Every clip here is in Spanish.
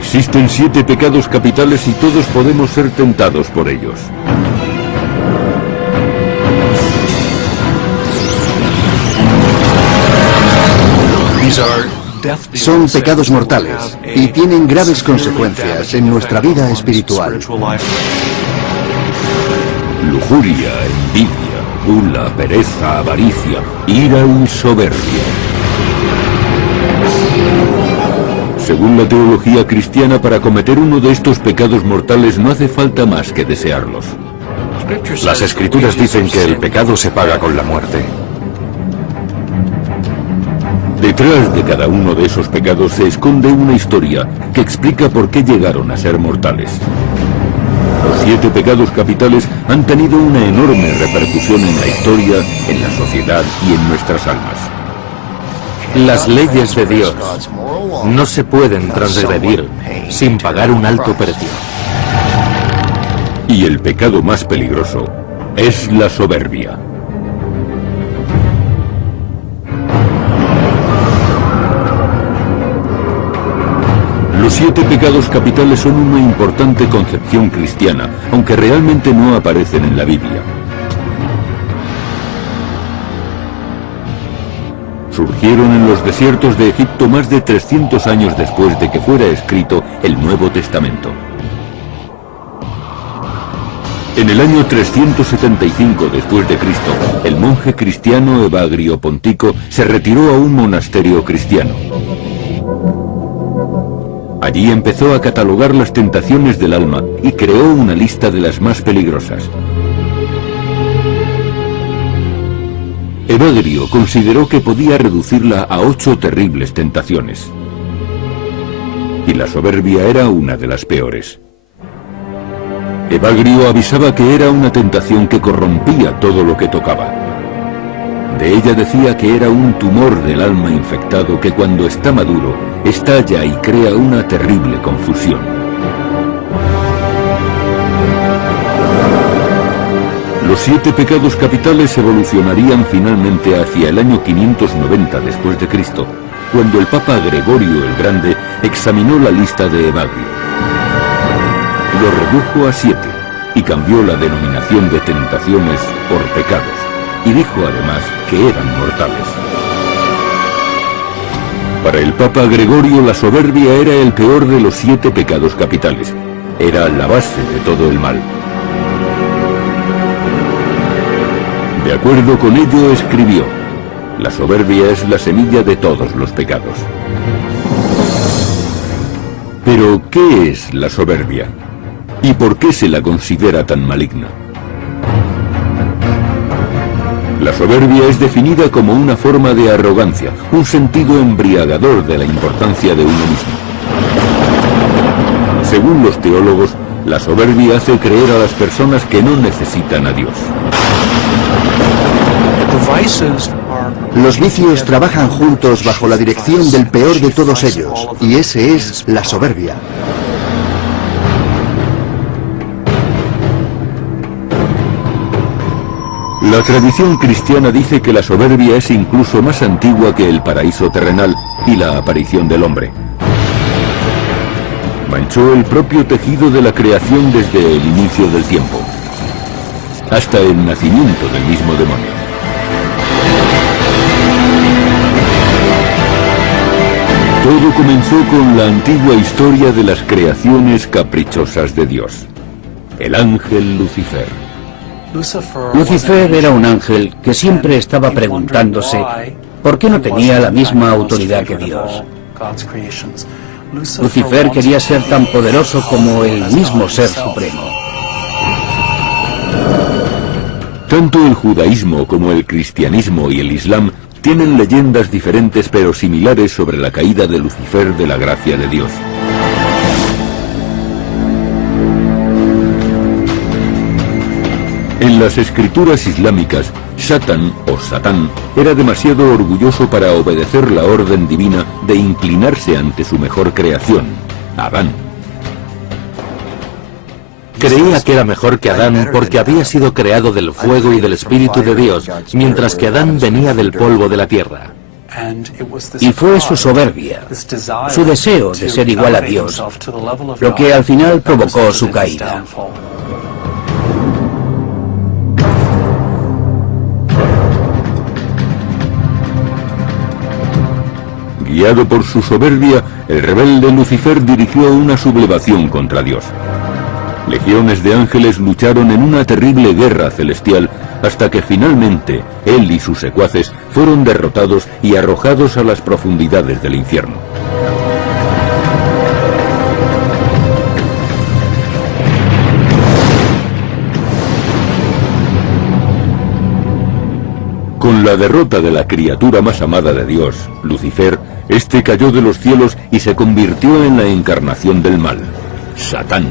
Existen 7 pecados capitales y todos podemos ser tentados por ellos. Son pecados mortales y tienen graves consecuencias en nuestra vida espiritual. Lujuria, envidia, gula, pereza, avaricia, ira y soberbia. Según la teología cristiana, para cometer uno de estos pecados mortales no hace falta más que desearlos. Las Escrituras dicen que el pecado se paga con la muerte. Detrás de cada uno de esos pecados se esconde una historia que explica por qué llegaron a ser mortales. Los 7 pecados capitales han tenido una enorme repercusión en la historia, en la sociedad y en nuestras almas. Las leyes de Dios no se pueden transgredir sin pagar un alto precio. Y el pecado más peligroso es la soberbia. Los 7 pecados capitales son una importante concepción cristiana, aunque realmente no aparecen en la Biblia. Surgieron en los desiertos de Egipto más de 300 años después de que fuera escrito el Nuevo Testamento. En el año 375 después de Cristo, el monje cristiano Evagrio Pontico se retiró a un monasterio cristiano. Allí empezó a catalogar las tentaciones del alma y creó una lista de las más peligrosas. Evagrio consideró que podía reducirla a 8 terribles tentaciones. Y la soberbia era una de las peores. Evagrio avisaba que era una tentación que corrompía todo lo que tocaba. De ella decía que era un tumor del alma infectado que cuando está maduro, estalla y crea una terrible confusión. Los 7 pecados capitales evolucionarían finalmente hacia el año 590 después de Cristo, cuando el Papa Gregorio el Grande examinó la lista de Evagrio. Lo redujo a 7 y cambió la denominación de tentaciones por pecados. Y dijo además que eran mortales. Para el Papa Gregorio, la soberbia era el peor de los 7 pecados capitales. Era la base de todo el mal. De acuerdo con ello, escribió: la soberbia es la semilla de todos los pecados. Pero, ¿qué es la soberbia? ¿Y por qué se la considera tan maligna? La soberbia es definida como una forma de arrogancia, un sentido embriagador de la importancia de uno mismo. Según los teólogos, la soberbia hace creer a las personas que no necesitan a Dios. Los vicios trabajan juntos bajo la dirección del peor de todos ellos, y ese es la soberbia. La tradición cristiana dice que la soberbia es incluso más antigua que el paraíso terrenal y la aparición del hombre. Manchó el propio tejido de la creación desde el inicio del tiempo, hasta el nacimiento del mismo demonio. Todo comenzó con la antigua historia de las creaciones caprichosas de Dios. El ángel Lucifer. Lucifer era un ángel que siempre estaba preguntándose por qué no tenía la misma autoridad que Dios. Lucifer quería ser tan poderoso como el mismo Ser Supremo. Tanto el judaísmo como el cristianismo y el islam tienen leyendas diferentes pero similares sobre la caída de Lucifer de la gracia de Dios. En las escrituras islámicas, Satán o Satán era demasiado orgulloso para obedecer la orden divina de inclinarse ante su mejor creación, Adán. Creía que era mejor que Adán porque había sido creado del fuego y del Espíritu de Dios, mientras que Adán venía del polvo de la tierra. Y fue su soberbia, su deseo de ser igual a Dios, lo que al final provocó su caída. Guiado por su soberbia, el rebelde Lucifer dirigió una sublevación contra Dios. Legiones de ángeles lucharon en una terrible guerra celestial hasta que finalmente él y sus secuaces fueron derrotados y arrojados a las profundidades del infierno. Con la derrota de la criatura más amada de Dios, Lucifer, este cayó de los cielos y se convirtió en la encarnación del mal, Satán.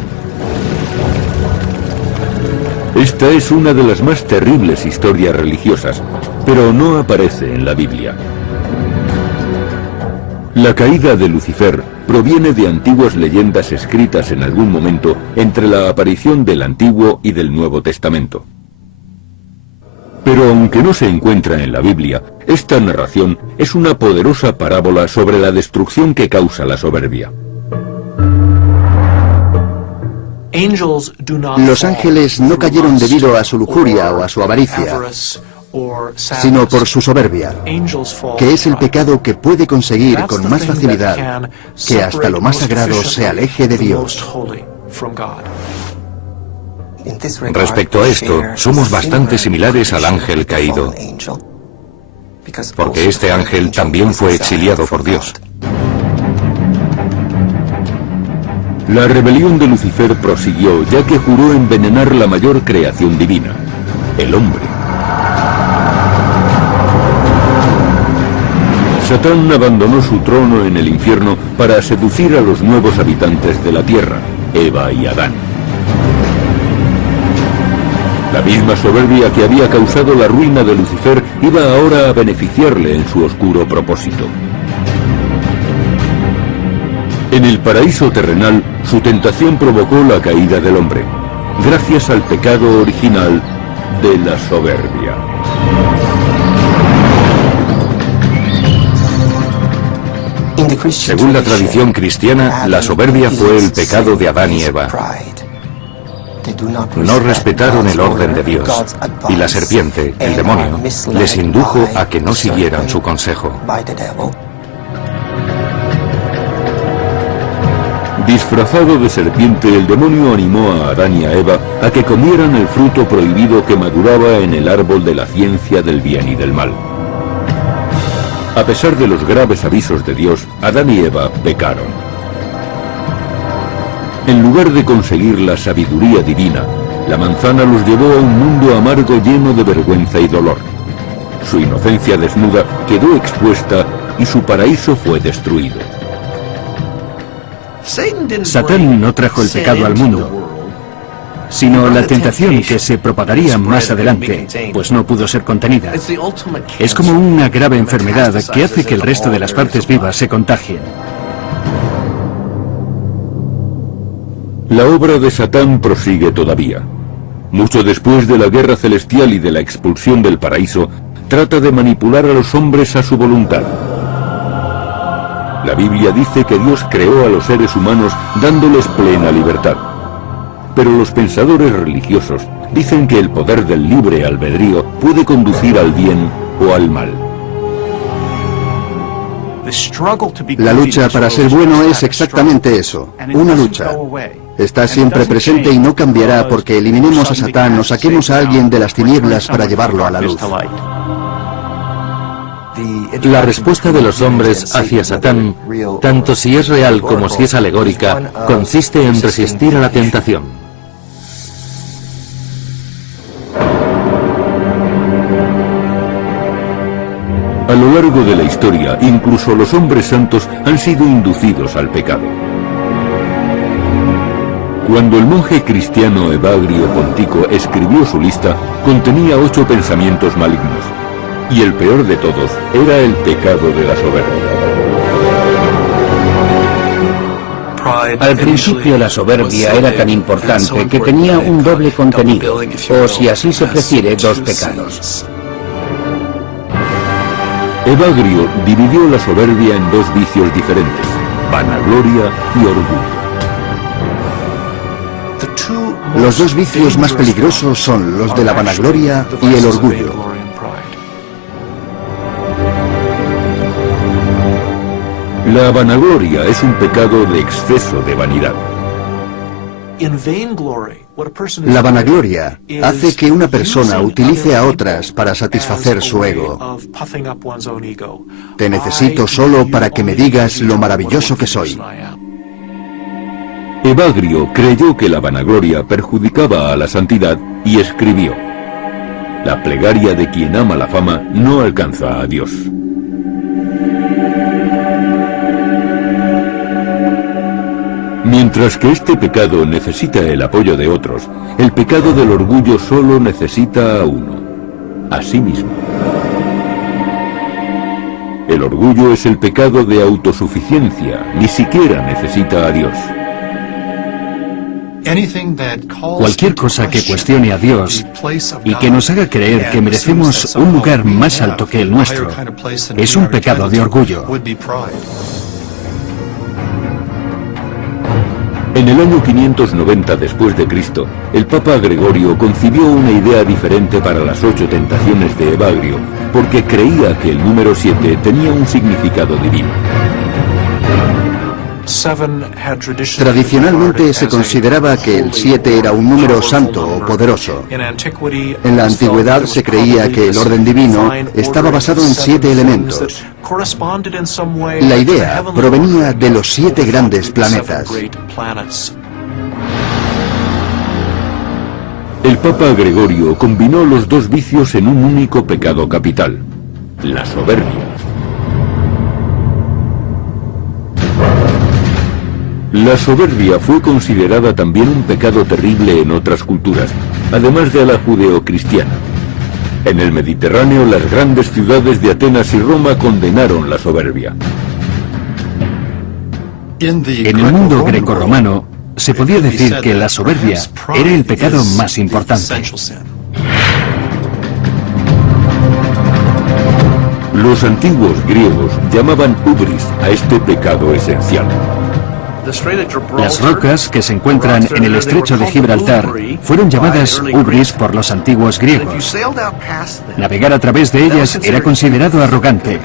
Esta es una de las más terribles historias religiosas, pero no aparece en la Biblia. La caída de Lucifer proviene de antiguas leyendas escritas en algún momento entre la aparición del Antiguo y del Nuevo Testamento. Pero aunque no se encuentra en la Biblia, esta narración es una poderosa parábola sobre la destrucción que causa la soberbia. Los ángeles no cayeron debido a su lujuria o a su avaricia, sino por su soberbia, que es el pecado que puede conseguir con más facilidad que hasta lo más sagrado se aleje de Dios. Respecto a esto, somos bastante similares al ángel caído, porque este ángel también fue exiliado por Dios. La rebelión de Lucifer prosiguió, ya que juró envenenar la mayor creación divina, el hombre. Satán abandonó su trono en el infierno para seducir a los nuevos habitantes de la tierra, Eva y Adán. La misma soberbia que había causado la ruina de Lucifer iba ahora a beneficiarle en su oscuro propósito. En el paraíso terrenal, su tentación provocó la caída del hombre, gracias al pecado original de la soberbia. Según la tradición cristiana, la soberbia fue el pecado de Adán y Eva. No respetaron el orden de Dios, y la serpiente, el demonio, les indujo a que no siguieran su consejo. Disfrazado de serpiente, el demonio animó a Adán y a Eva a que comieran el fruto prohibido que maduraba en el árbol de la ciencia del bien y del mal. A pesar de los graves avisos de Dios, Adán y Eva pecaron. En lugar de conseguir la sabiduría divina, la manzana los llevó a un mundo amargo lleno de vergüenza y dolor. Su inocencia desnuda quedó expuesta y su paraíso fue destruido. Satán no trajo el pecado al mundo, sino la tentación que se propagaría más adelante, pues no pudo ser contenida. Es como una grave enfermedad que hace que el resto de las partes vivas se contagien. La obra de Satán prosigue todavía. Mucho después de la guerra celestial y de la expulsión del paraíso, trata de manipular a los hombres a su voluntad. La Biblia dice que Dios creó a los seres humanos dándoles plena libertad. Pero los pensadores religiosos dicen que el poder del libre albedrío puede conducir al bien o al mal. La lucha para ser bueno es exactamente eso, una lucha. Está siempre presente y no cambiará porque eliminemos a Satán o saquemos a alguien de las tinieblas para llevarlo a la luz. La respuesta de los hombres hacia Satán, tanto si es real como si es alegórica, consiste en resistir a la tentación. A lo largo de la historia, incluso los hombres santos han sido inducidos al pecado. Cuando el monje cristiano Evagrio Pontico escribió su lista, contenía 8 pensamientos malignos, y el peor de todos era el pecado de la soberbia. Al principio la soberbia era tan importante que tenía un doble contenido, o si así se prefiere, 2 pecados. Evagrio dividió la soberbia en dos vicios diferentes: vanagloria y orgullo. Los dos vicios más peligrosos son los de la vanagloria y el orgullo. La vanagloria es un pecado de exceso de vanidad. La vanagloria hace que una persona utilice a otras para satisfacer su ego. Te necesito solo para que me digas lo maravilloso que soy. Evagrio creyó que la vanagloria perjudicaba a la santidad y escribió: la plegaria de quien ama la fama no alcanza a Dios. Mientras que este pecado necesita el apoyo de otros, el pecado del orgullo solo necesita a uno, a sí mismo. El orgullo es el pecado de autosuficiencia, ni siquiera necesita a Dios. Cualquier cosa que cuestione a Dios y que nos haga creer que merecemos un lugar más alto que el nuestro es un pecado de orgullo. En el año 590 después de Cristo, el Papa Gregorio concibió una idea diferente para las 8 tentaciones de Evagrio, porque creía que el número 7 tenía un significado divino. Tradicionalmente se consideraba que el 7 era un número santo o poderoso. En la antigüedad se creía que el orden divino estaba basado en 7 elementos. La idea provenía de los 7 grandes planetas. El Papa Gregorio combinó los dos vicios en un único pecado capital: la soberbia. La soberbia fue considerada también un pecado terrible en otras culturas, además de a la judeocristiana. En el Mediterráneo, las grandes ciudades de Atenas y Roma condenaron la soberbia. En el mundo grecorromano, se podía decir que la soberbia era el pecado más importante. Los antiguos griegos llamaban ubris a este pecado esencial. Las rocas que se encuentran en el estrecho de Gibraltar fueron llamadas ubris por los antiguos griegos. Navegar a través de ellas era considerado arrogante,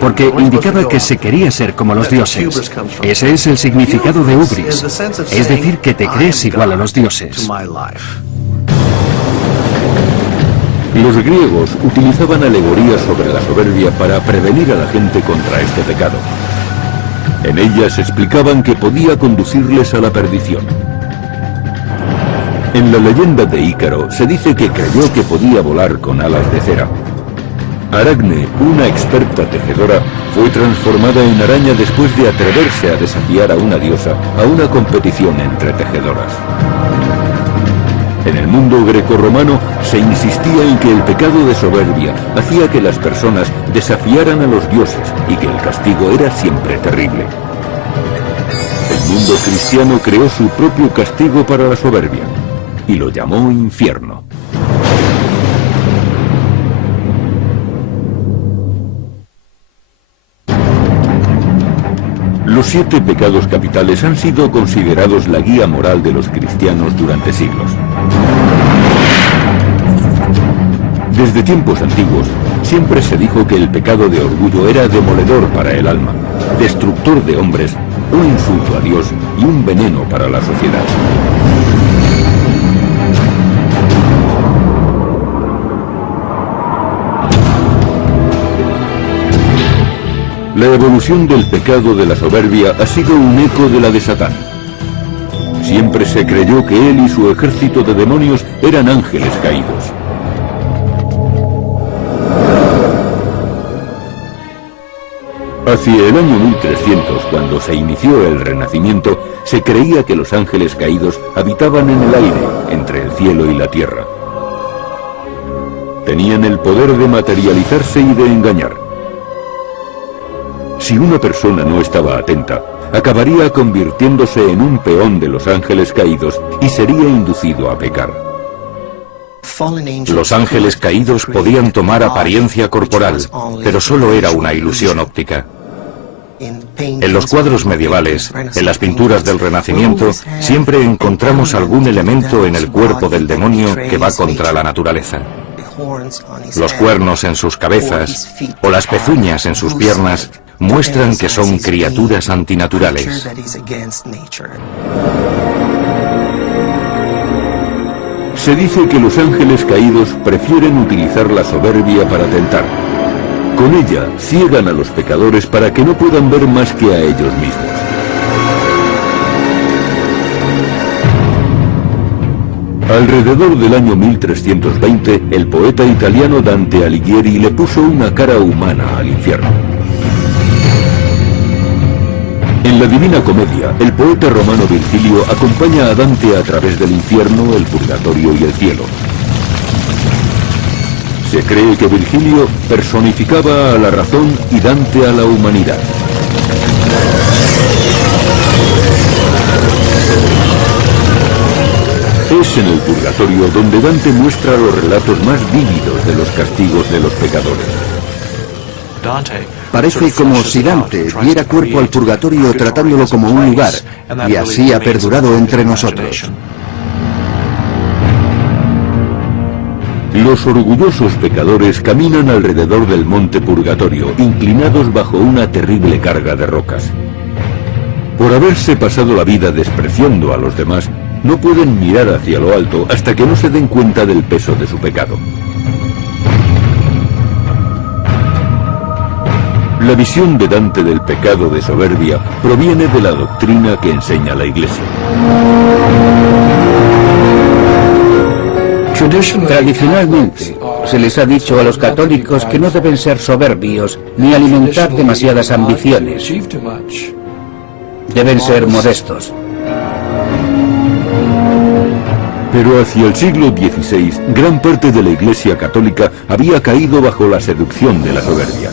porque indicaba que se quería ser como los dioses. Ese es el significado de ubris, es decir, que te crees igual a los dioses. Los griegos utilizaban alegorías sobre la soberbia para prevenir a la gente contra este pecado. En ellas explicaban que podía conducirles a la perdición. En la leyenda de Ícaro se dice que creyó que podía volar con alas de cera. Aracne, una experta tejedora, fue transformada en araña después de atreverse a desafiar a una diosa a una competición entre tejedoras. En el mundo grecorromano se insistía en que el pecado de soberbia hacía que las personas desafiaran a los dioses y que el castigo era siempre terrible. El mundo cristiano creó su propio castigo para la soberbia y lo llamó infierno. Los 7 pecados capitales han sido considerados la guía moral de los cristianos durante siglos. Desde tiempos antiguos, siempre se dijo que el pecado de orgullo era demoledor para el alma, destructor de hombres, un insulto a Dios y un veneno para la sociedad. La evolución del pecado de la soberbia ha sido un eco de la de Satán. Siempre se creyó que él y su ejército de demonios eran ángeles caídos. Hacia el año 1300, cuando se inició el Renacimiento, se creía que los ángeles caídos habitaban en el aire, entre el cielo y la tierra. Tenían el poder de materializarse y de engañar. Si una persona no estaba atenta, acabaría convirtiéndose en un peón de los ángeles caídos y sería inducido a pecar. Los ángeles caídos podían tomar apariencia corporal, pero solo era una ilusión óptica. En los cuadros medievales, en las pinturas del Renacimiento, siempre encontramos algún elemento en el cuerpo del demonio que va contra la naturaleza. Los cuernos en sus cabezas o las pezuñas en sus piernas muestran que son criaturas antinaturales. Se dice que los ángeles caídos prefieren utilizar la soberbia para tentar. Con ella ciegan a los pecadores para que no puedan ver más que a ellos mismos. Alrededor del año 1320, el poeta italiano Dante Alighieri le puso una cara humana al infierno. En la Divina Comedia, el poeta romano Virgilio acompaña a Dante a través del infierno, el purgatorio y el cielo. Se cree que Virgilio personificaba a la razón y Dante a la humanidad. Es en el purgatorio donde Dante muestra los relatos más vívidos de los castigos de los pecadores. Parece como si Dante diera cuerpo al purgatorio tratándolo como un lugar, y así ha perdurado entre nosotros. Los orgullosos pecadores caminan alrededor del monte Purgatorio, inclinados bajo una terrible carga de rocas. Por haberse pasado la vida despreciando a los demás, no pueden mirar hacia lo alto hasta que no se den cuenta del peso de su pecado. La visión de Dante del pecado de soberbia proviene de la doctrina que enseña la Iglesia. Tradicionalmente, se les ha dicho a los católicos que no deben ser soberbios ni alimentar demasiadas ambiciones. Deben ser modestos. Pero hacia el siglo XVI, gran parte de la Iglesia católica había caído bajo la seducción de la soberbia.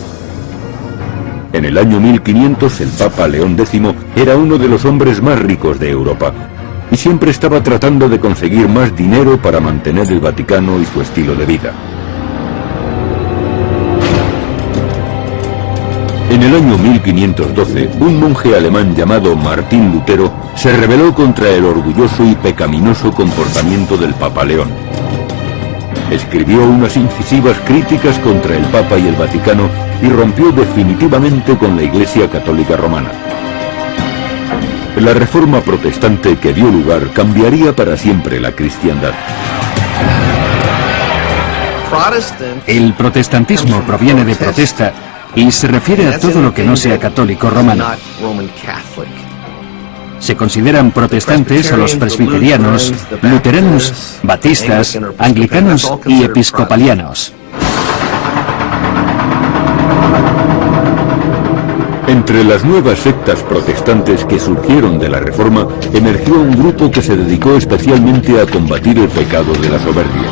En el año 1500, el Papa León X era uno de los hombres más ricos de Europa y siempre estaba tratando de conseguir más dinero para mantener el Vaticano y su estilo de vida. En el año 1512, un monje alemán llamado Martín Lutero se rebeló contra el orgulloso y pecaminoso comportamiento del Papa León. Escribió unas incisivas críticas contra el Papa y el Vaticano y rompió definitivamente con la Iglesia Católica Romana. La reforma protestante que dio lugar cambiaría para siempre la cristiandad. El protestantismo proviene de protesta y se refiere a todo lo que no sea católico romano. Se consideran protestantes a los presbiterianos, luteranos, batistas, anglicanos y episcopalianos. Entre las nuevas sectas protestantes que surgieron de la Reforma, emergió un grupo que se dedicó especialmente a combatir el pecado de la soberbia.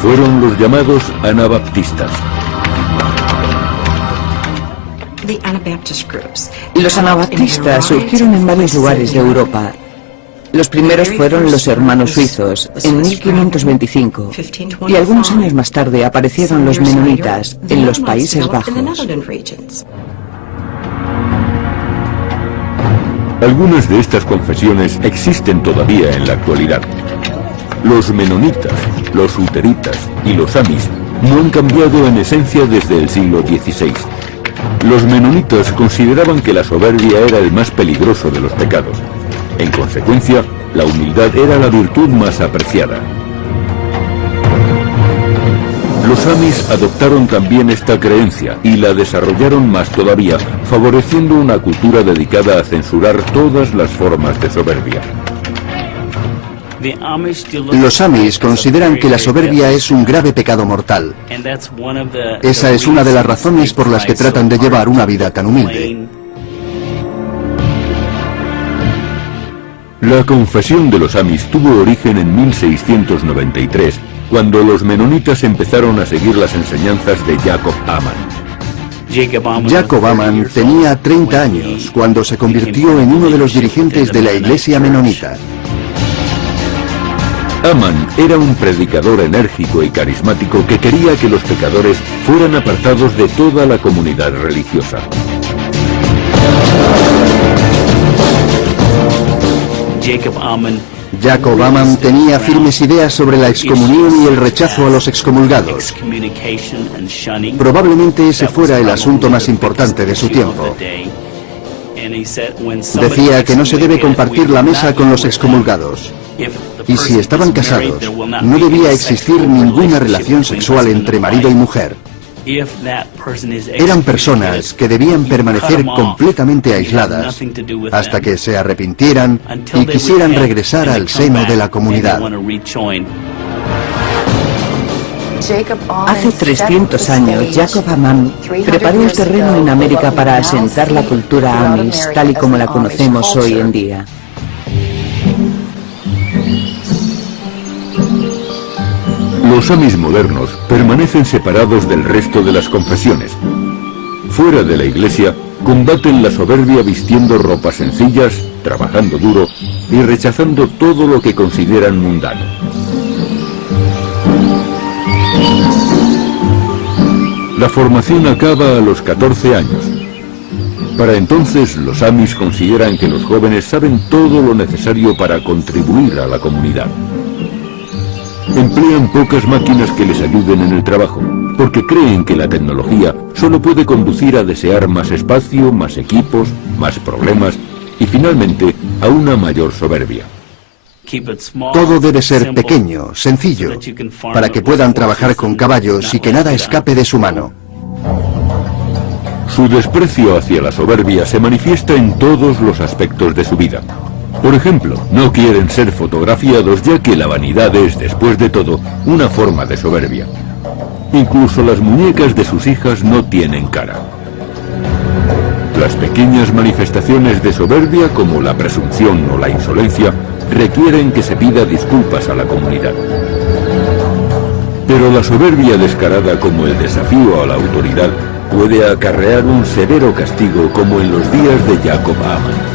Fueron los llamados anabaptistas. Los anabaptistas surgieron en varios lugares de Europa. Los primeros fueron los hermanos suizos, en 1525, y algunos años más tarde aparecieron los menonitas, en los Países Bajos. Algunas de estas confesiones existen todavía en la actualidad. Los menonitas, los luteritas y los amis no han cambiado en esencia desde el siglo XVI. Los menonitas consideraban que la soberbia era el más peligroso de los pecados. En consecuencia, la humildad era la virtud más apreciada. Los amis adoptaron también esta creencia y la desarrollaron más todavía, favoreciendo una cultura dedicada a censurar todas las formas de soberbia. Los amis consideran que la soberbia es un grave pecado mortal. Esa es una de las razones por las que tratan de llevar una vida tan humilde. La confesión de los amis tuvo origen en 1693, cuando los menonitas empezaron a seguir las enseñanzas de Jacob Amann. Jacob Amann tenía 30 años cuando se convirtió en uno de los dirigentes de la iglesia menonita. Aman era un predicador enérgico y carismático que quería que los pecadores fueran apartados de toda la comunidad religiosa. Jacob Aman tenía firmes ideas sobre la excomunión y el rechazo a los excomulgados. Probablemente ese fuera el asunto más importante de su tiempo. Decía que no se debe compartir la mesa con los excomulgados. Y si estaban casados, no debía existir ninguna relación sexual entre marido y mujer. Eran personas que debían permanecer completamente aisladas hasta que se arrepintieran y quisieran regresar al seno de la comunidad. Hace 300 años, Jacob Aman preparó el terreno en América para asentar la cultura Amish tal y como la conocemos hoy en día. Los Amish modernos permanecen separados del resto de las confesiones. Fuera de la iglesia, combaten la soberbia vistiendo ropas sencillas, trabajando duro y rechazando todo lo que consideran mundano. La formación acaba a los 14 años. Para entonces, los Amish consideran que los jóvenes saben todo lo necesario para contribuir a la comunidad. Emplean pocas máquinas que les ayuden en el trabajo, porque creen que la tecnología solo puede conducir a desear más espacio, más equipos, más problemas y finalmente a una mayor soberbia. Todo debe ser pequeño, sencillo, para que puedan trabajar con caballos y que nada escape de su mano. Su desprecio hacia la soberbia se manifiesta en todos los aspectos de su vida. Por ejemplo, no quieren ser fotografiados ya que la vanidad es, después de todo, una forma de soberbia. Incluso las muñecas de sus hijas no tienen cara. Las pequeñas manifestaciones de soberbia, como la presunción o la insolencia, requieren que se pida disculpas a la comunidad. Pero la soberbia descarada, como el desafío a la autoridad, puede acarrear un severo castigo, como en los días de Jacob Aman.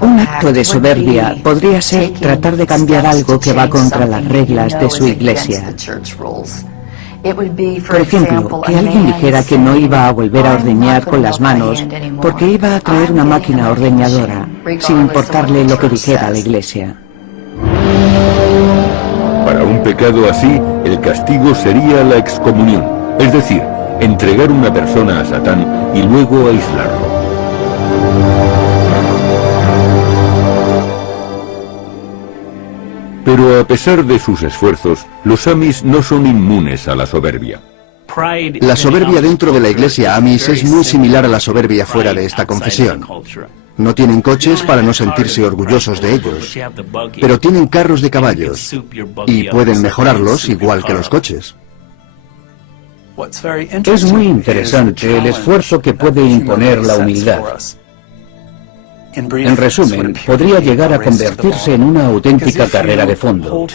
Un acto de soberbia podría ser tratar de cambiar algo que va contra las reglas de su iglesia. Por ejemplo, que alguien dijera que no iba a volver a ordeñar con las manos porque iba a traer una máquina ordeñadora, sin importarle lo que dijera la iglesia. Para un pecado así, el castigo sería la excomunión, es decir, entregar una persona a Satán y luego aislarlo. Pero a pesar de sus esfuerzos, los Amish no son inmunes a la soberbia. La soberbia dentro de la iglesia Amish es muy similar a la soberbia fuera de esta confesión. No tienen coches para no sentirse orgullosos de ellos, pero tienen carros de caballos y pueden mejorarlos igual que los coches. Es muy interesante el esfuerzo que puede imponer la humildad. En resumen, podría llegar a convertirse en una auténtica carrera de fondo.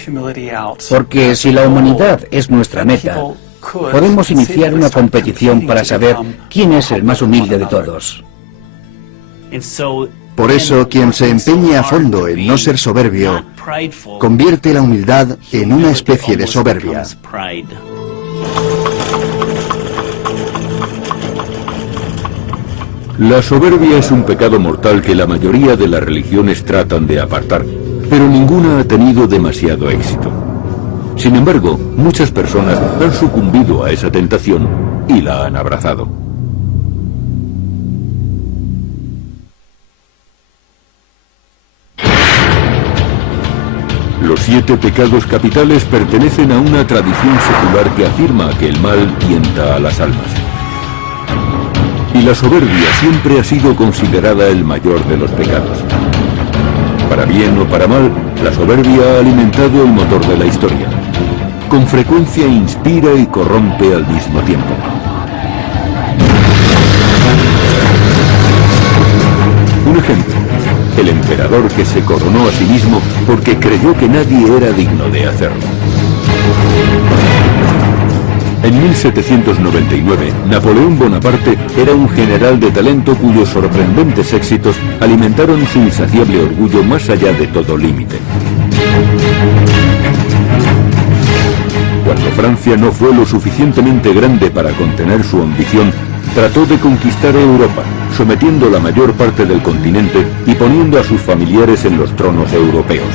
Porque si la humanidad es nuestra meta, podemos iniciar una competición para saber quién es el más humilde de todos. Por eso, quien se empeñe a fondo en no ser soberbio, convierte la humildad en una especie de soberbia. La soberbia es un pecado mortal que la mayoría de las religiones tratan de apartar, pero ninguna ha tenido demasiado éxito. Sin embargo, muchas personas han sucumbido a esa tentación y la han abrazado. Los 7 pecados capitales pertenecen a una tradición secular que afirma que el mal tienta a las almas. Y la soberbia siempre ha sido considerada el mayor de los pecados. Para bien o para mal, la soberbia ha alimentado el motor de la historia. Con frecuencia inspira y corrompe al mismo tiempo. Un ejemplo, el emperador que se coronó a sí mismo porque creyó que nadie era digno de hacerlo. En 1799, Napoleón Bonaparte era un general de talento cuyos sorprendentes éxitos alimentaron su insaciable orgullo más allá de todo límite. Cuando Francia no fue lo suficientemente grande para contener su ambición, trató de conquistar Europa, sometiendo la mayor parte del continente y poniendo a sus familiares en los tronos europeos.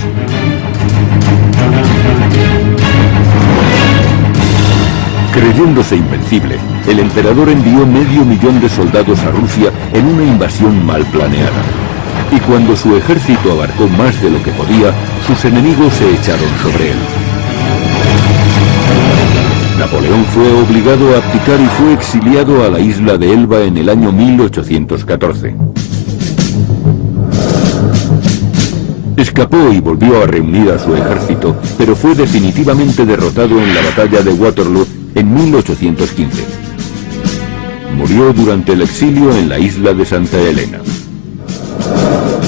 Creyéndose invencible, el emperador envió 500.000 de soldados a Rusia en una invasión mal planeada. Y cuando su ejército abarcó más de lo que podía, sus enemigos se echaron sobre él. Napoleón fue obligado a abdicar y fue exiliado a la isla de Elba en el año 1814. Escapó y volvió a reunir a su ejército, pero fue definitivamente derrotado en la batalla de Waterloo en 1815. Murió durante el exilio en la isla de Santa Elena.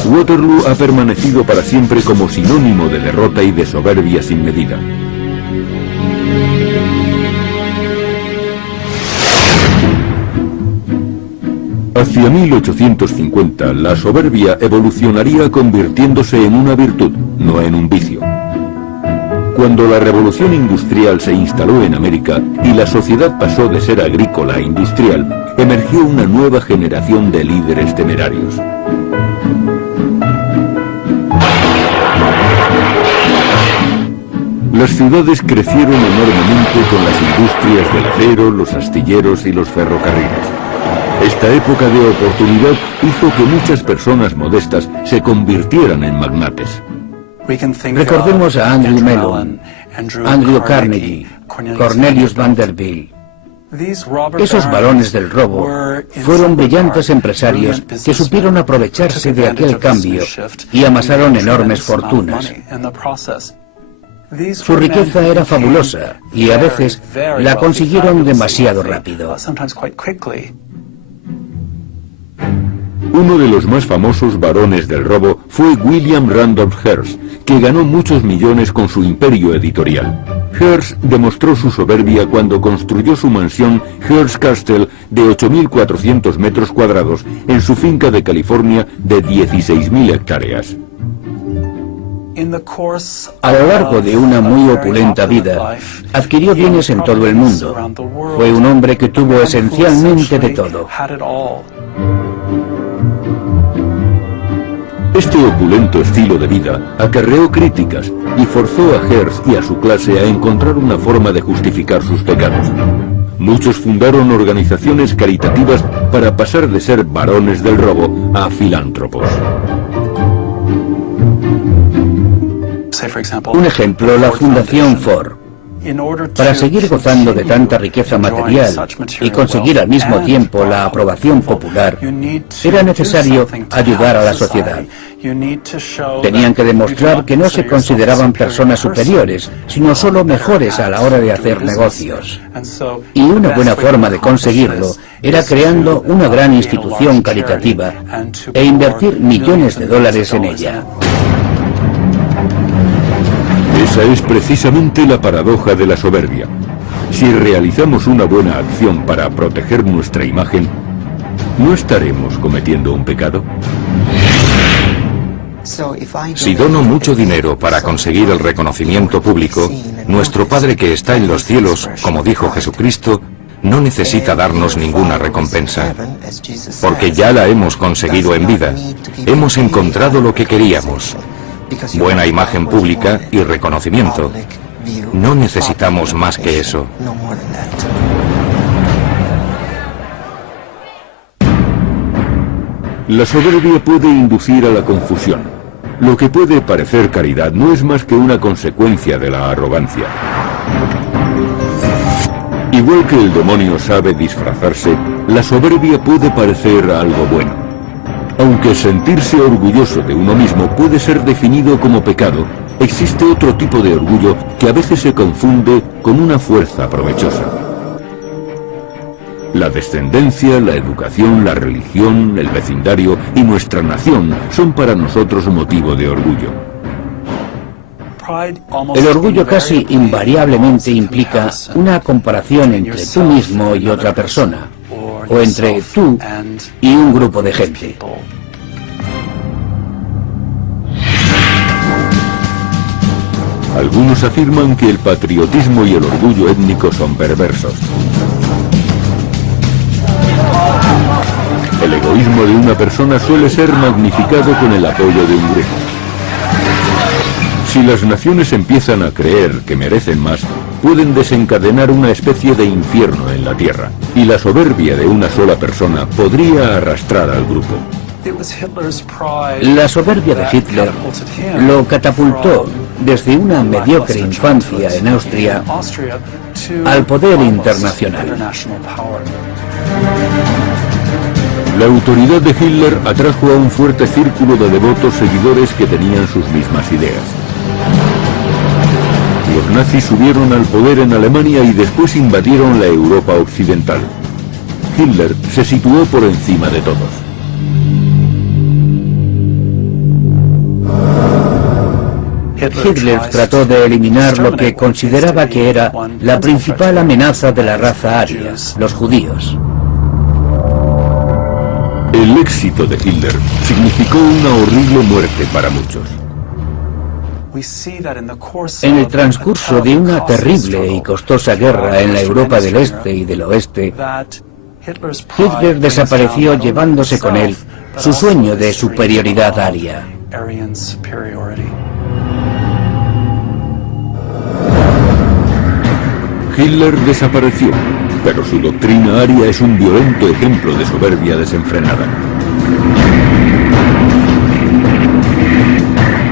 Waterloo ha permanecido para siempre como sinónimo de derrota y de soberbia sin medida. Hacia 1850, la soberbia evolucionaría convirtiéndose en una virtud, no en un vicio. Cuando la revolución industrial se instaló en América y la sociedad pasó de ser agrícola a industrial, emergió una nueva generación de líderes temerarios. Las ciudades crecieron enormemente con las industrias del acero, los astilleros y los ferrocarriles. Esta época de oportunidad hizo que muchas personas modestas se convirtieran en magnates. Recordemos a Andrew Mellon, Andrew Carnegie, Cornelius Vanderbilt. Esos varones del robo fueron brillantes empresarios que supieron aprovecharse de aquel cambio y amasaron enormes fortunas. Su riqueza era fabulosa y a veces la consiguieron demasiado rápido. Uno de los más famosos varones del robo fue William Randolph Hearst, que ganó muchos millones con su imperio editorial. Hearst demostró su soberbia cuando construyó su mansión Hearst Castle de 8.400 metros cuadrados en su finca de California de 16.000 hectáreas. A lo largo de una muy opulenta vida, adquirió bienes en todo el mundo. Fue un hombre que tuvo esencialmente de todo. Este opulento estilo de vida acarreó críticas y forzó a Hearst y a su clase a encontrar una forma de justificar sus pecados. Muchos fundaron organizaciones caritativas para pasar de ser varones del robo a filántropos. Un ejemplo, la Fundación Ford. Para seguir gozando de tanta riqueza material y conseguir al mismo tiempo la aprobación popular, era necesario ayudar a la sociedad. Tenían que demostrar que no se consideraban personas superiores, sino solo mejores a la hora de hacer negocios. Y una buena forma de conseguirlo era creando una gran institución caritativa e invertir millones de dólares en ella. Esa es precisamente la paradoja de la soberbia. Si realizamos una buena acción para proteger nuestra imagen, ¿no estaremos cometiendo un pecado? Si dono mucho dinero para conseguir el reconocimiento público, nuestro Padre que está en los cielos, como dijo Jesucristo, no necesita darnos ninguna recompensa, porque ya la hemos conseguido en vida. Hemos encontrado lo que queríamos. Buena imagen pública y reconocimiento. No necesitamos más que eso. La soberbia puede inducir a la confusión. Lo que puede parecer caridad no es más que una consecuencia de la arrogancia. Igual que el demonio sabe disfrazarse, la soberbia puede parecer algo bueno. Aunque sentirse orgulloso de uno mismo puede ser definido como pecado, existe otro tipo de orgullo que a veces se confunde con una fuerza provechosa. La descendencia, la educación, la religión, el vecindario y nuestra nación son para nosotros motivo de orgullo. El orgullo casi invariablemente implica una comparación entre tú mismo y otra persona, o entre tú y un grupo de gente. Algunos afirman que el patriotismo y el orgullo étnico son perversos. El egoísmo de una persona suele ser magnificado con el apoyo de un grupo. Si las naciones empiezan a creer que merecen más, pueden desencadenar una especie de infierno en la tierra, y la soberbia de una sola persona podría arrastrar al grupo. La soberbia de Hitler lo catapultó desde una mediocre infancia en Austria al poder internacional. La autoridad de Hitler atrajo a un fuerte círculo de devotos seguidores que tenían sus mismas ideas. Los nazis subieron al poder en Alemania y después invadieron la Europa occidental. Hitler se situó por encima de todos. Hitler trató de eliminar lo que consideraba que era la principal amenaza de la raza aria, los judíos. El éxito de Hitler significó una horrible muerte para muchos. En el transcurso de una terrible y costosa guerra en la Europa del Este y del Oeste, Hitler desapareció llevándose con él su sueño de superioridad aria. Hitler desapareció, pero su doctrina aria es un violento ejemplo de soberbia desenfrenada.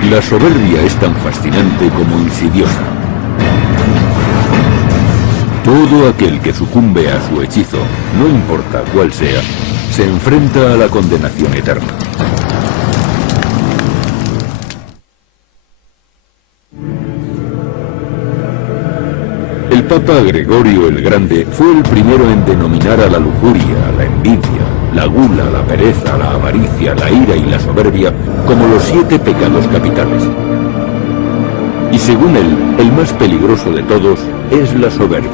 La soberbia es tan fascinante como insidiosa. Todo aquel que sucumbe a su hechizo, no importa cuál sea, se enfrenta a la condenación eterna. El Papa Gregorio el Grande fue el primero en denominar a la lujuria, la envidia, la gula, la pereza, la avaricia, la ira y la soberbia como los 7 pecados capitales. Y según él, el más peligroso de todos es la soberbia.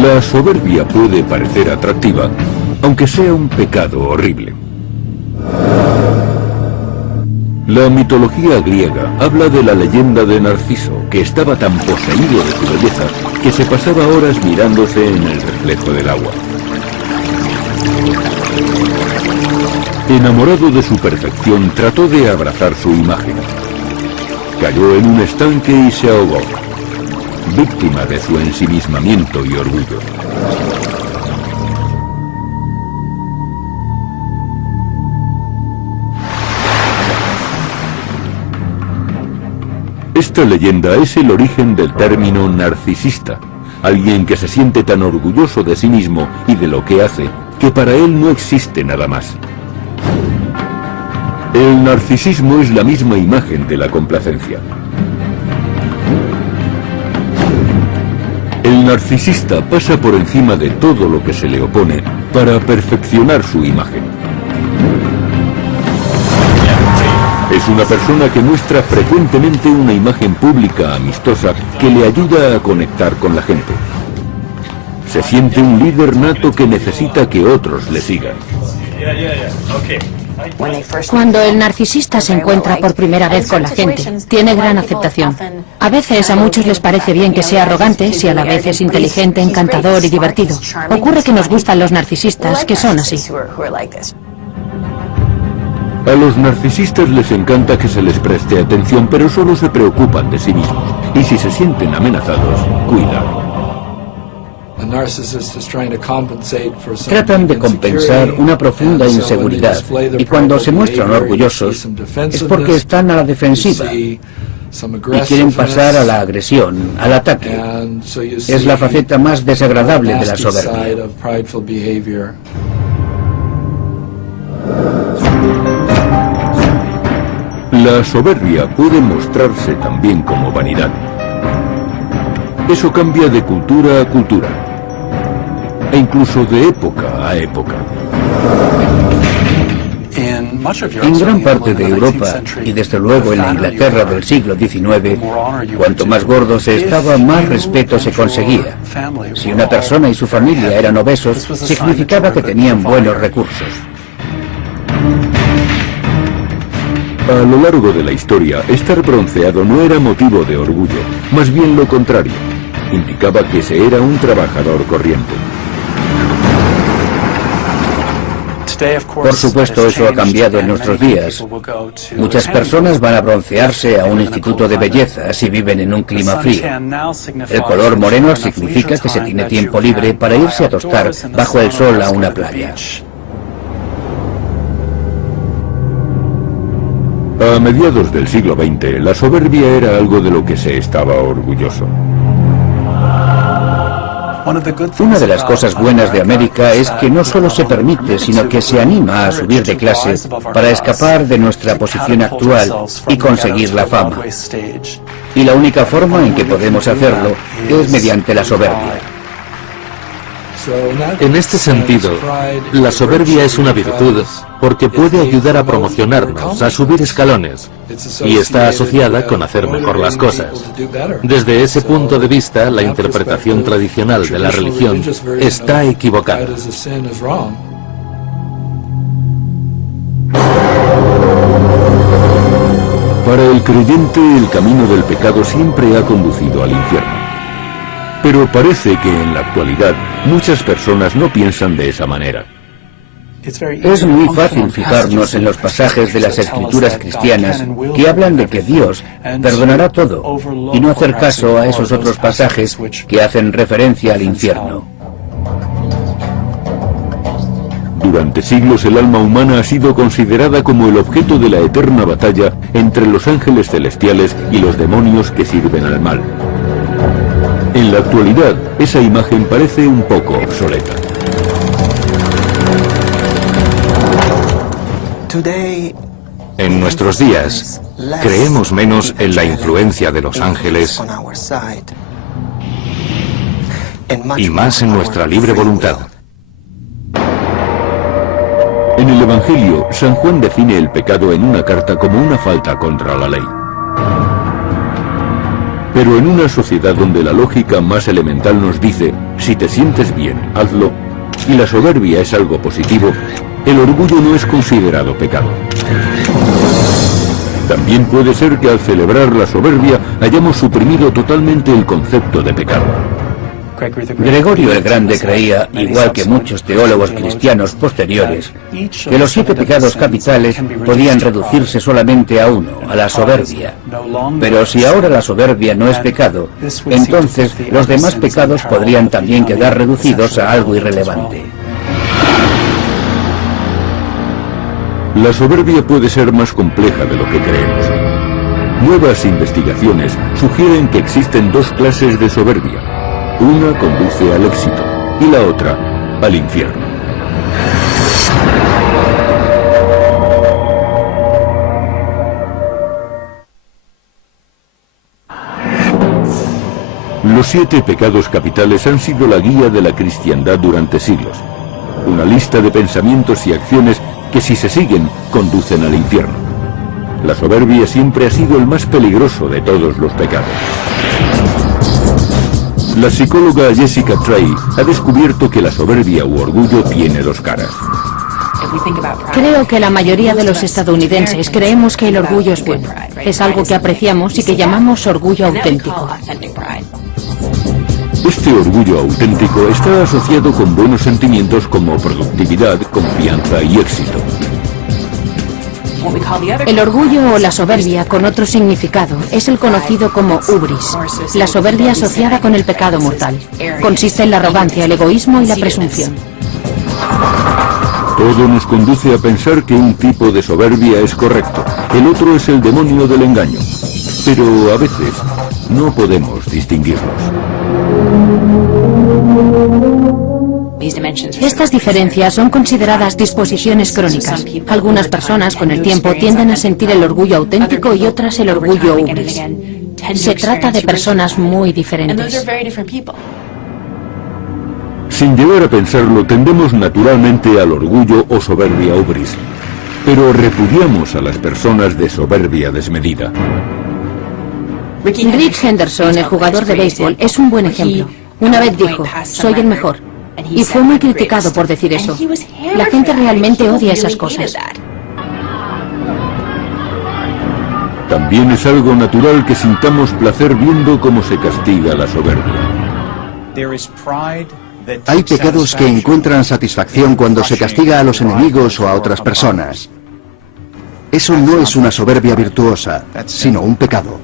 La soberbia puede parecer atractiva, aunque sea un pecado horrible. La mitología griega habla de la leyenda de Narciso, que estaba tan poseído de su belleza que se pasaba horas mirándose en el reflejo del agua. Enamorado de su perfección, trató de abrazar su imagen. Cayó en un estanque y se ahogó, víctima de su ensimismamiento y orgullo. Esta leyenda es el origen del término narcisista, alguien que se siente tan orgulloso de sí mismo y de lo que hace, que para él no existe nada más. El narcisismo es la misma imagen de la complacencia. El narcisista pasa por encima de todo lo que se le opone para perfeccionar su imagen. Es una persona que muestra frecuentemente una imagen pública amistosa que le ayuda a conectar con la gente. Se siente un líder nato que necesita que otros le sigan. Cuando el narcisista se encuentra por primera vez con la gente, tiene gran aceptación. A veces a muchos les parece bien que sea arrogante, si a la vez es inteligente, encantador y divertido. Ocurre que nos gustan los narcisistas, que son así. A los narcisistas les encanta que se les preste atención, pero solo se preocupan de sí mismos. Y si se sienten amenazados, cuidado. Tratan de compensar una profunda inseguridad y cuando se muestran orgullosos es porque están a la defensiva y quieren pasar a la agresión, al ataque. Es la faceta más desagradable de la soberbia. La soberbia puede mostrarse también como vanidad. Eso cambia de cultura a cultura, e incluso de época a época. En gran parte de Europa, y desde luego en la Inglaterra del siglo XIX, cuanto más gordo se estaba, más respeto se conseguía. Si una persona y su familia eran obesos, significaba que tenían buenos recursos. A lo largo de la historia, estar bronceado no era motivo de orgullo, más bien lo contrario. Indicaba que se era un trabajador corriente. Por supuesto, eso ha cambiado en nuestros días. Muchas personas van a broncearse a un instituto de belleza si viven en un clima frío. El color moreno significa que se tiene tiempo libre para irse a tostar bajo el sol a una playa. A mediados del siglo XX, la soberbia era algo de lo que se estaba orgulloso. Una de las cosas buenas de América es que no solo se permite, sino que se anima a subir de clase para escapar de nuestra posición actual y conseguir la fama. Y la única forma en que podemos hacerlo es mediante la soberbia. En este sentido, la soberbia es una virtud porque puede ayudar a promocionarnos, a subir escalones, y está asociada con hacer mejor las cosas. Desde ese punto de vista, la interpretación tradicional de la religión está equivocada. Para el creyente, el camino del pecado siempre ha conducido al infierno. Pero parece que en la actualidad muchas personas no piensan de esa manera. Es muy fácil fijarnos en los pasajes de las escrituras cristianas que hablan de que Dios perdonará todo y no hacer caso a esos otros pasajes que hacen referencia al infierno. Durante siglos el alma humana ha sido considerada como el objeto de la eterna batalla entre los ángeles celestiales y los demonios que sirven al mal. En la actualidad, esa imagen parece un poco obsoleta. En nuestros días, creemos menos en la influencia de los ángeles y más en nuestra libre voluntad. En el Evangelio, San Juan define el pecado en una carta como una falta contra la ley. Pero en una sociedad donde la lógica más elemental nos dice, si te sientes bien, hazlo, y la soberbia es algo positivo, el orgullo no es considerado pecado. También puede ser que al celebrar la soberbia hayamos suprimido totalmente el concepto de pecado. Gregorio el Grande creía, igual que muchos teólogos cristianos posteriores, que los 7 pecados capitales podían reducirse solamente a uno, a la soberbia. Pero si ahora la soberbia no es pecado, entonces los demás pecados podrían también quedar reducidos a algo irrelevante. La soberbia puede ser más compleja de lo que creemos. Nuevas investigaciones sugieren que existen 2 clases de soberbia. Una conduce al éxito y la otra al infierno. Los 7 pecados capitales han sido la guía de la cristiandad durante siglos. Una lista de pensamientos y acciones que, si se siguen, conducen al infierno. La soberbia siempre ha sido el más peligroso de todos los pecados. La psicóloga Jessica Trey ha descubierto que la soberbia u orgullo tiene 2 caras. Creo que la mayoría de los estadounidenses creemos que el orgullo es bueno. Es algo que apreciamos y que llamamos orgullo auténtico. Este orgullo auténtico está asociado con buenos sentimientos como productividad, confianza y éxito. El orgullo o la soberbia, con otro significado, es el conocido como hubris, la soberbia asociada con el pecado mortal. Consiste en la arrogancia, el egoísmo y la presunción. Todo nos conduce a pensar que un tipo de soberbia es correcto, el otro es el demonio del engaño. Pero a veces no podemos distinguirlos. Estas diferencias son consideradas disposiciones crónicas. Algunas personas con el tiempo tienden a sentir el orgullo auténtico y otras el orgullo hubris. Se trata de personas muy diferentes. Sin llegar a pensarlo, tendemos naturalmente al orgullo o soberbia hubris. Pero repudiamos a las personas de soberbia desmedida. Rick Henderson, el jugador de béisbol, es un buen ejemplo. Una vez dijo, soy el mejor. Y fue muy criticado por decir eso. La gente realmente odia esas cosas. También es algo natural que sintamos placer viendo cómo se castiga la soberbia. Hay pecados que encuentran satisfacción cuando se castiga a los enemigos o a otras personas. Eso no es una soberbia virtuosa, sino un pecado.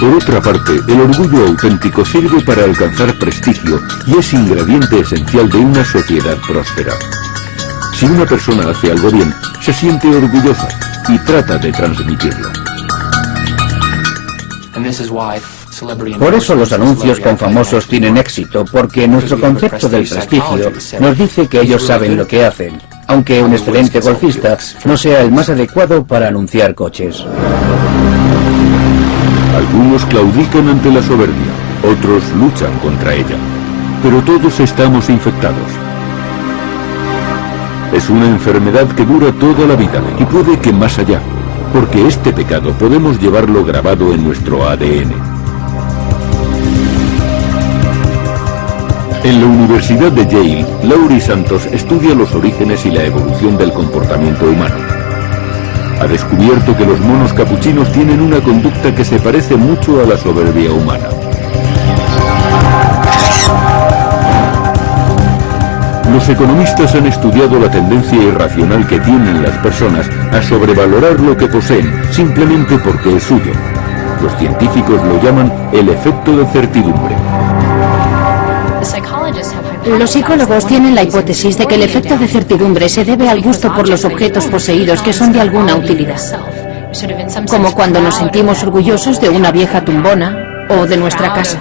Por otra parte, el orgullo auténtico sirve para alcanzar prestigio y es ingrediente esencial de una sociedad próspera. Si una persona hace algo bien, se siente orgullosa y trata de transmitirlo. Por eso los anuncios con famosos tienen éxito, porque nuestro concepto del prestigio nos dice que ellos saben lo que hacen, aunque un excelente golfista no sea el más adecuado para anunciar coches. Algunos claudican ante la soberbia, otros luchan contra ella, pero todos estamos infectados. Es una enfermedad que dura toda la vida y puede que más allá, porque este pecado podemos llevarlo grabado en nuestro ADN. En la Universidad de Yale, Laurie Santos estudia los orígenes y la evolución del comportamiento humano. Ha descubierto que los monos capuchinos tienen una conducta que se parece mucho a la soberbia humana. Los economistas han estudiado la tendencia irracional que tienen las personas a sobrevalorar lo que poseen simplemente porque es suyo. Los científicos lo llaman el efecto de certidumbre. Los psicólogos tienen la hipótesis de que el efecto de certidumbre se debe al gusto por los objetos poseídos que son de alguna utilidad. Como cuando nos sentimos orgullosos de una vieja tumbona o de nuestra casa.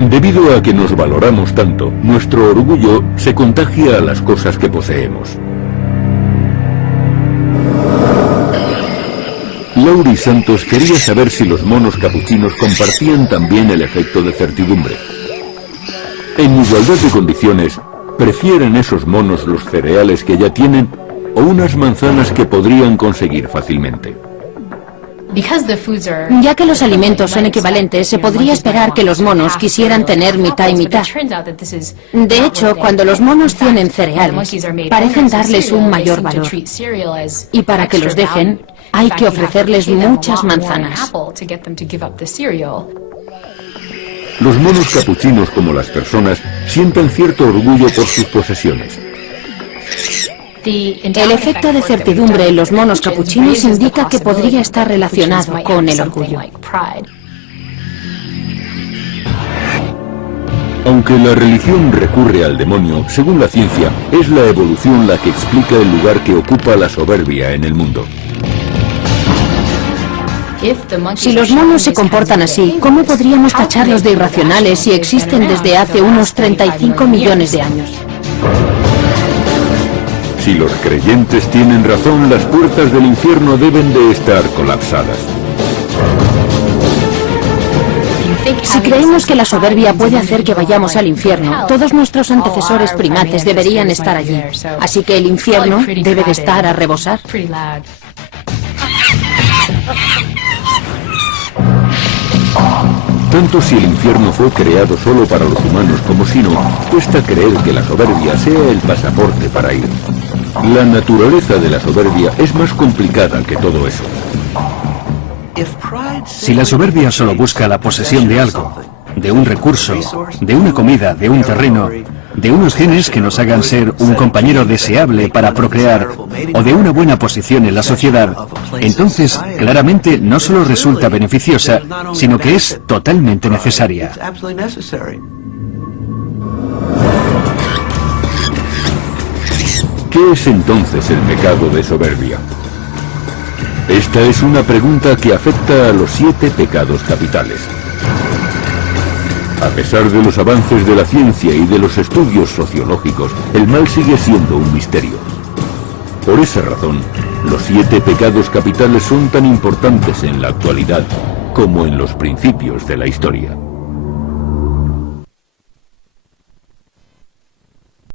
Debido a que nos valoramos tanto, nuestro orgullo se contagia a las cosas que poseemos. Laurie Santos quería saber si los monos capuchinos compartían también el efecto de certidumbre. En igualdad de condiciones, ¿prefieren esos monos los cereales que ya tienen o unas manzanas que podrían conseguir fácilmente? Ya que los alimentos son equivalentes, se podría esperar que los monos quisieran tener mitad y mitad. De hecho, cuando los monos tienen cereales, parecen darles un mayor valor. Y para que los dejen, hay que ofrecerles muchas manzanas. Los monos capuchinos, como las personas, sienten cierto orgullo por sus posesiones. El efecto de certidumbre en los monos capuchinos indica que podría estar relacionado con el orgullo. Aunque la religión recurre al demonio, según la ciencia, es la evolución la que explica el lugar que ocupa la soberbia en el mundo. Si los monos se comportan así, ¿cómo podríamos tacharlos de irracionales si existen desde hace unos 35 millones de años? Si los creyentes tienen razón, las puertas del infierno deben de estar colapsadas. Si creemos que la soberbia puede hacer que vayamos al infierno, todos nuestros antecesores primates deberían estar allí. Así que el infierno debe de estar a rebosar. Tanto si el infierno fue creado solo para los humanos como si no, cuesta creer que la soberbia sea el pasaporte para ir. La naturaleza de la soberbia es más complicada que todo eso. Si la soberbia solo busca la posesión de algo, de un recurso, de una comida, de un terreno, de unos genes que nos hagan ser un compañero deseable para procrear o de una buena posición en la sociedad, entonces claramente no solo resulta beneficiosa, sino que es totalmente necesaria. ¿Qué es entonces el pecado de soberbia? Esta es una pregunta que afecta a los 7 pecados capitales. A pesar de los avances de la ciencia y de los estudios sociológicos, el mal sigue siendo un misterio. Por esa razón, los 7 pecados capitales son tan importantes en la actualidad como en los principios de la historia.